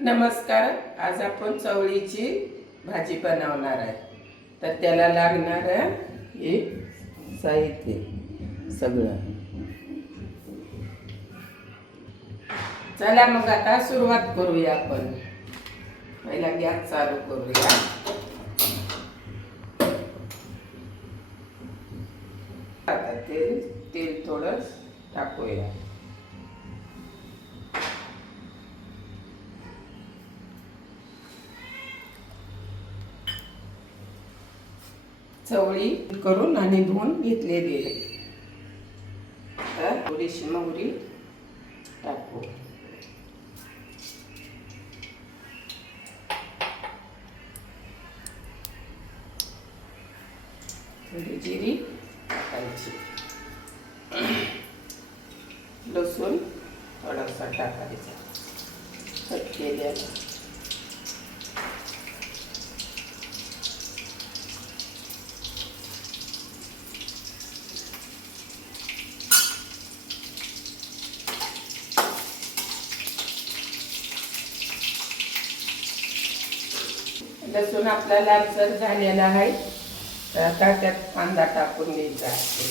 नमस्कार. आज आपण चवळीची भाजी बनवणार आहे. तर त्याला लागणारं हे साहित्य सगळं. चला मग आता सुरुवात करूया. आपण पहिला गॅस चालू करूया. आता तेल थोडं टाकूया. चवळी करून आणि धुवून घेतलेली आहे. तर थोडीशी मोहरी टाकू. थोडी जिरी टाकायची. लसूण थोडासा टाकायचा कट केलेला. लसूण आपला लालसर झालेला आहे. तर आता त्यात कांदा टाकून घ्यायचा आहे.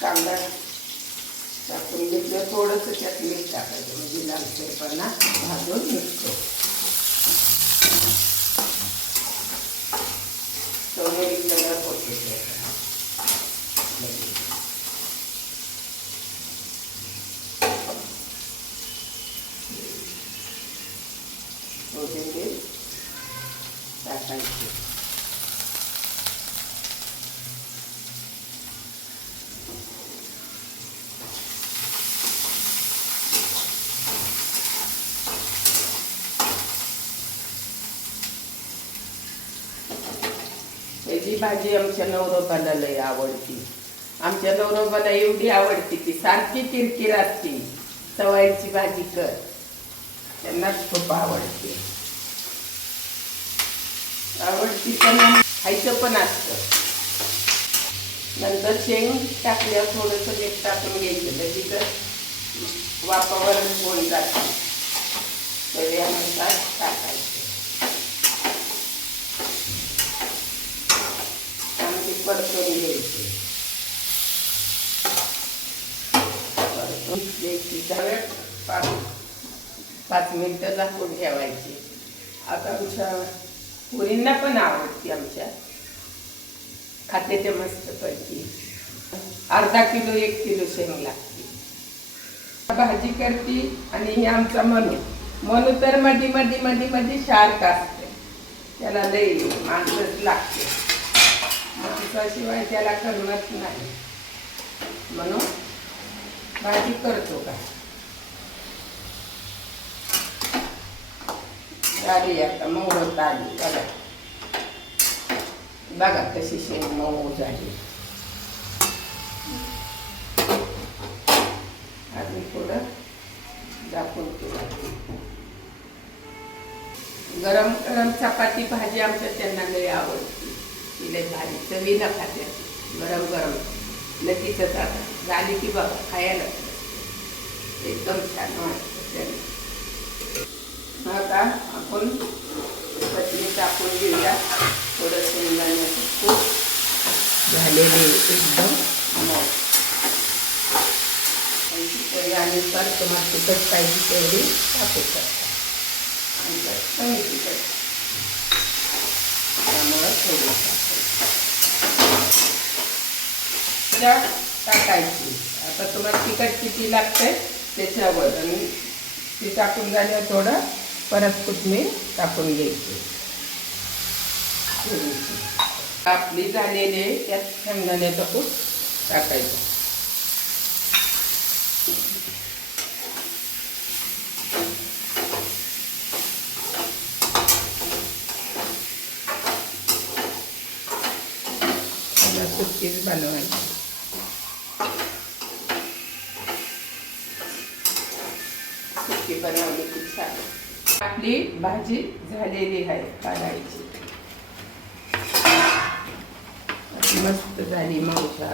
कांदा टाकून घेतलं. थोडंसं त्यात मीठ टाकायचं म्हणजे लालसरपणा भाजून निघतो. सोनेरी कलर होतो त्याचा. कोथिंबीर टाकायची. ही भाजी आमच्या नवरोबाला लय आवडती. आमच्या नवरोबाला एवढी आवडती की सारखी किरकिर असती, चवळीची भाजी कर. त्यांना खूप आवडते. पण खायचं पण असतं. नंतर शेंग टाकल्यावर थोडंसं मीठ टाकून घ्यायचं. लगेच वाफावर होऊन जाते. त्यानुसार टाकायचं. परतून घ्यायची. परतून घ्यायची. 5 मिनिटं झाकून ठेवायची. आता आमच्या पुरींना पण आवडते. आमच्या खाते ते मस्त पैकी. अर्धा किलो 1 किलो शेंग लागते. भाजी करते. आणि हे आमचा मनू तर मध्ये शार्क असते. त्याला लई माणसंच लागते. माणसाशिवाय त्याला करमत नाही. म्हणून भाजी करतो. का झाली आता मऊ आली. बघा कशी शेंग मऊ झाली. अजून थोडं दाखवून केलं. गरम गरम चपाती भाजी आमच्या त्यांना लई आवडते. तिला भाजी चवीला खाते. गरम गरम लगेचच आता झाली की बघा खायला एकदम छान वाटतं. आता आपण चटणी टाकून घेऊया. थोडं शेंगदाण्याचं कूट झालेले एकदम मऊ. त्यानुसार तुम्हाला तिखट पाहिजे तेवढी टाकू शकता. आणि कमी तिखट त्यामुळं थोडी टाकायची. आता तुम्हाला तिखट किती लागते त्याच्यावर. आणि ती टाकून झाल्यावर थोडं परत कोथिंबीर टाकून घ्यायची. आपली झालेली आहे त्यात शेंगदाण्याचं कूट टाकायचं. सुट्टीच बनवायची. अशी बनवली की छान. आपली भाजी झालेली आहे काढायची. मस्त झाली मावशा.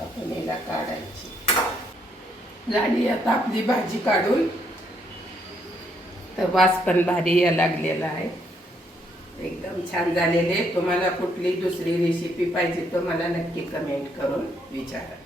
आपण याला काढायची. झाली आता आपली भाजी काढून. तर वास पण भारी या लागलेला आहे. एकदम छान झालेले. तुम्हाला कुठली दुसरी रेसिपी पाहिजे तर मला नक्की कमेंट करून विचारा.